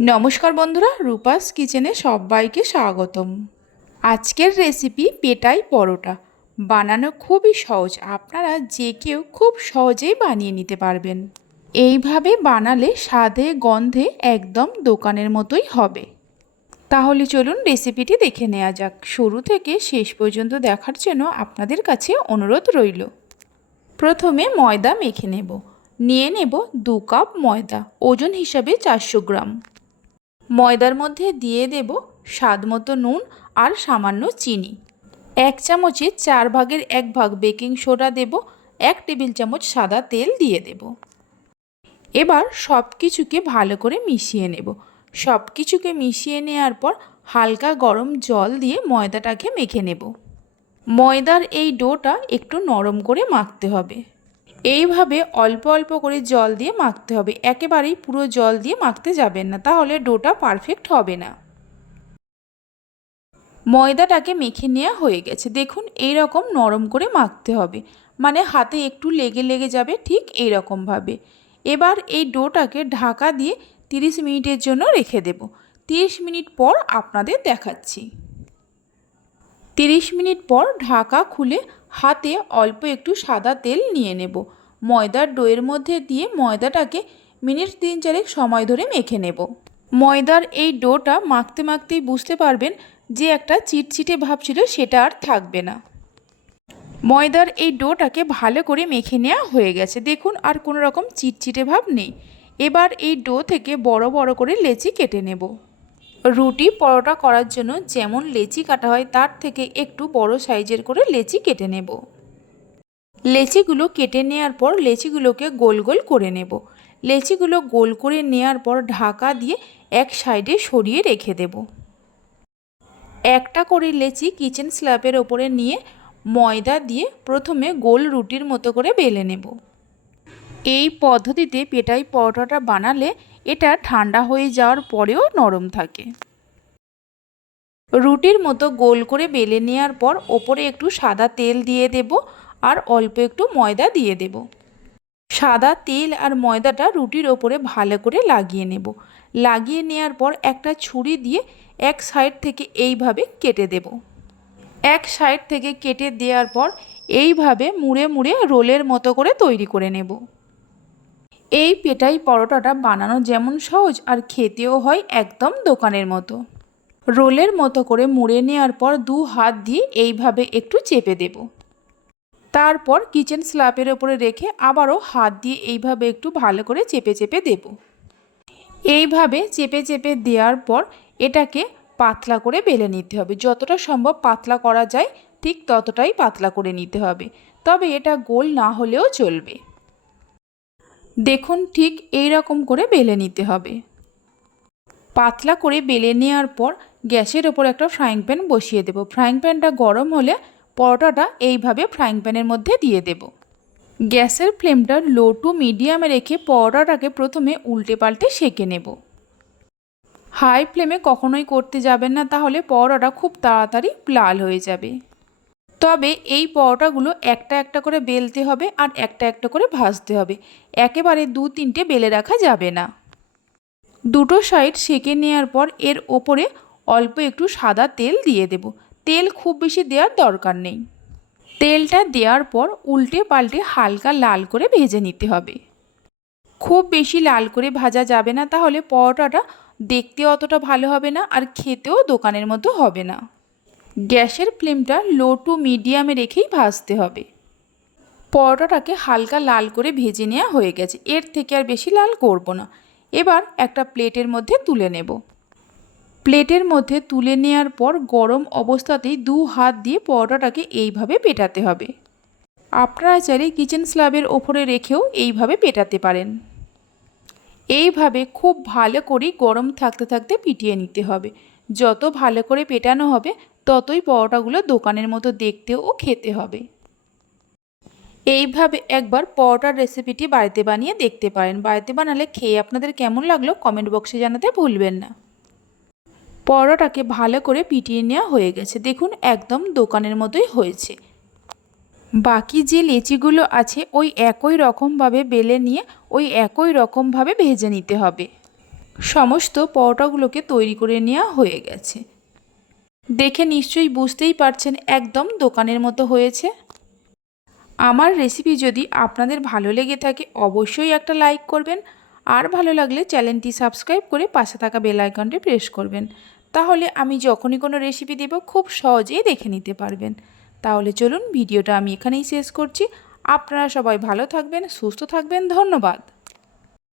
নমস্কার বন্ধুরা, রূপাস কিচেনে সবাইকে স্বাগতম। আজকের রেসিপি পেটাই পরোটা। বানানো খুবই সহজ, আপনারা যে কেউ খুব সহজেই বানিয়ে নিতে পারবেন। এইভাবে বানালে স্বাদে, গন্ধে একদম দোকানের মতোই হবে। তাহলে চলুন রেসিপিটি দেখে নেওয়া যাক। শুরু থেকে শেষ পর্যন্ত দেখার জন্য আপনাদের কাছে অনুরোধ রইল। প্রথমে ময়দা মেখে নেব। নিয়ে নেব দু কাপ ময়দা, ওজন হিসাবে চারশো গ্রাম। ময়দার মধ্যে দিয়ে দেব স্বাদ মতো নুন আর সামান্য চিনি। এক চামচে চার ভাগের এক ভাগ বেকিং সোডা দেব, এক টেবিল চামচ সাদা তেল দিয়ে দেব। এবার সব কিছুকে ভালো করে মিশিয়ে নেব। সব কিছুকে মিশিয়ে নেওয়ার পর হালকা গরম জল দিয়ে ময়দাটাকে মেখে নেব। ময়দার এই ডোটা একটু নরম করে মাখতে হবে। এইভাবে অল্প অল্প করে জল দিয়ে মাখতে হবে। একেবারেই পুরো জল দিয়ে মাখতে যাবেন না, তাহলে ডোটা পারফেক্ট হবে না। ময়দাটাকে মেখে নেওয়া হয়ে গেছে। দেখুন এই রকম নরম করে মাখতে হবে। মানে হাতে একটু লেগে লেগে যাবে ঠিক এই রকমভাবে এবার এই ডোটাকে ঢাকা দিয়ে 30 মিনিটের জন্য রেখে দেব। 30 মিনিট পর আপনাদের দেখাচ্ছি। 30 মিনিট পর ঢাকা খুলে হাতে অল্প একটু সাদা তেল নিয়ে নেব। ময়দার ডোয়ের মধ্যে দিয়ে ময়দাটাকে মিনিট তিন চারেক সময় ধরে মেখে নেব। ময়দার এই ডোটা মাখতে মাখতেই বুঝতে পারবেন যে একটা চিটচিটে ভাব ছিল, সেটা আর থাকবে না। ময়দার এই ডোটাকে ভালো করে মেখে নেওয়া হয়ে গেছে। দেখুন, আর কোনো রকম চিটচিটে ভাব নেই। এবার এই ডো থেকে বড় বড় করে লেচি কেটে নেব। রুটি পরোটা করার জন্য যেমন লেচি কাটা হয়, তার থেকে একটু বড় সাইজের করে লেচি কেটে নেব। লেচিগুলো কেটে নেওয়ার পর লেচিগুলোকে গোল গোল করে নেব। লেচিগুলো গোল করে নেওয়ার পর ঢাকা দিয়ে এক সাইডে সরিয়ে রেখে দেব। একটা করে লেচি কিচেন স্ল্যাবের ওপরে নিয়ে ময়দা দিয়ে প্রথমে গোল রুটির মতো করে বেলে নেব। এই পদ্ধতিতে পেটাই পরোটাটা বানালে এটা ঠান্ডা হয়ে যাওয়ার পরেও নরম থাকে। রুটির মতো গোল করে বেলে নেওয়ার পর ওপরে একটু সাদা তেল দিয়ে দেব। আর অল্প একটু ময়দা দিয়ে দেব। সাদা তেল আর ময়দাটা রুটির ওপরে ভালো করে লাগিয়ে নেব। লাগিয়ে নেওয়ার পর একটা ছুরি দিয়ে এক সাইড থেকে এইভাবে কেটে দেব। এক সাইড থেকে কেটে দেওয়ার পর এইভাবে মুড়ে মুড়ে রোলের মতো করে তৈরি করে নেব। এই পেটাই পরোটাটা বানানো যেমন সহজ আর খেতেও হয় একদম দোকানের মতো। রোলের মতো করে মুড়ে নেওয়ার পর দু হাত দিয়ে এইভাবে একটু চেপে দেব। তারপর কিচেন স্ল্যাপের ওপরে রেখে আবারও হাত দিয়ে এইভাবে একটু ভালো করে চেপে চেপে দেব। এইভাবে চেপে চেপে দেওয়ার পর এটাকে পাতলা করে বেলে নিতে হবে। যতটা সম্ভব পাতলা করা যায়, ঠিক ততটাই পাতলা করে নিতে হবে। তবে এটা গোল না হলেও চলবে। দেখুন ঠিক এই রকম করে বেলে নিতে হবে। পাতলা করে বেলে নেওয়ার পর গ্যাসের ওপর একটা ফ্রাইং প্যান বসিয়ে দেব। ফ্রাইং প্যানটা গরম হলে পরোটাটা এইভাবে ফ্রাইং প্যানের মধ্যে দিয়ে দেব। গ্যাসের ফ্লেমটা লো টু মিডিয়ামে রেখে পরোটাটাকে প্রথমে উল্টে পাল্টে সেঁকে নেব। হাই ফ্লেমে কখনোই করতে যাবেন না, তাহলে পরোটা খুব তাড়াতাড়ি লাল হয়ে যাবে। তবে এই পরোটাগুলো একটা একটা করে বেলতে হবে আর একটা একটা করে ভাজতে হবে। একেবারে দু তিনটে বেলে রাখা যাবে না। দুটো সাইড সেঁকে নেওয়ার পর এর ওপরে অল্প একটু সাদা তেল দিয়ে দেব। তেল খুব বেশি দেওয়ার দরকার নেই। তেলটা দেওয়ার পর উল্টে পাল্টে হালকা লাল করে ভেজে নিতে হবে। খুব বেশি লাল করে ভাজা যাবে না, তাহলে পরোটাটা দেখতে অতটা ভালো হবে না আর খেতেও দোকানের মতো হবে না। গ্যাসের ফ্লেমটা লো টু মিডিয়ামে রেখেই ভাজতে হবে। পরোটাটাকে হালকা লাল করে ভেজে নেওয়া হয়ে গেছে, এর থেকে আর বেশি লাল করব না। এবার একটা প্লেটের মধ্যে তুলে নেব। প্লেটের মধ্যে তুলে নেওয়ার পর গরম অবস্থাতেই দু হাত দিয়ে পরোটাটাকে এইভাবে পেটাতে হবে। আপনারা চাইলে কিচেন স্ল্যাবের ওপরে রেখেও এইভাবে পেটাতে পারেন। এইভাবে খুব ভালো করে গরম থাকতে থাকতে পিটিয়ে নিতে হবে। যত ভালো করে পেটানো হবে, ততই পরোটাগুলো দোকানের মতো দেখতে ও খেতে হবে। এইভাবে একবার পরোটার রেসিপিটি বাড়িতে বানিয়ে দেখতে পারেন। বাড়িতে বানালে খেয়ে আপনাদের কেমন লাগল কমেন্ট বক্সে জানাতে ভুলবেন না। পরোটাকে ভালো করে পিটিয়ে নেওয়া হয়ে গেছে। দেখুন, একদম দোকানের মতোই হয়েছে। বাকি যে লেচিগুলো আছে, ওই একই রকমভাবে বেলে নিয়ে ওই একই রকমভাবে ভেজে নিতে হবে। সমস্ত পরোটাগুলোকে তৈরি করে নেওয়া হয়ে গেছে। দেখে নিশ্চয়ই বুঝতেই পারছেন, একদম দোকানের মতো হয়েছে। আমার রেসিপি যদি আপনাদের ভালো লেগে থাকে, অবশ্যই একটা লাইক করবেন। আর ভালো লাগলে চ্যানেলটি সাবস্ক্রাইব করে পাশে থাকা বেল আইকনটি প্রেস করবেন। তাহলে আমি যখনই কোনো রেসিপি দেব, খুব সহজেই দেখে নিতে পারবেন। তাহলে চলুন, ভিডিওটা আমি এখানেই শেষ করছি। আপনারা সবাই ভালো থাকবেন, সুস্থ থাকবেন, ধন্যবাদ।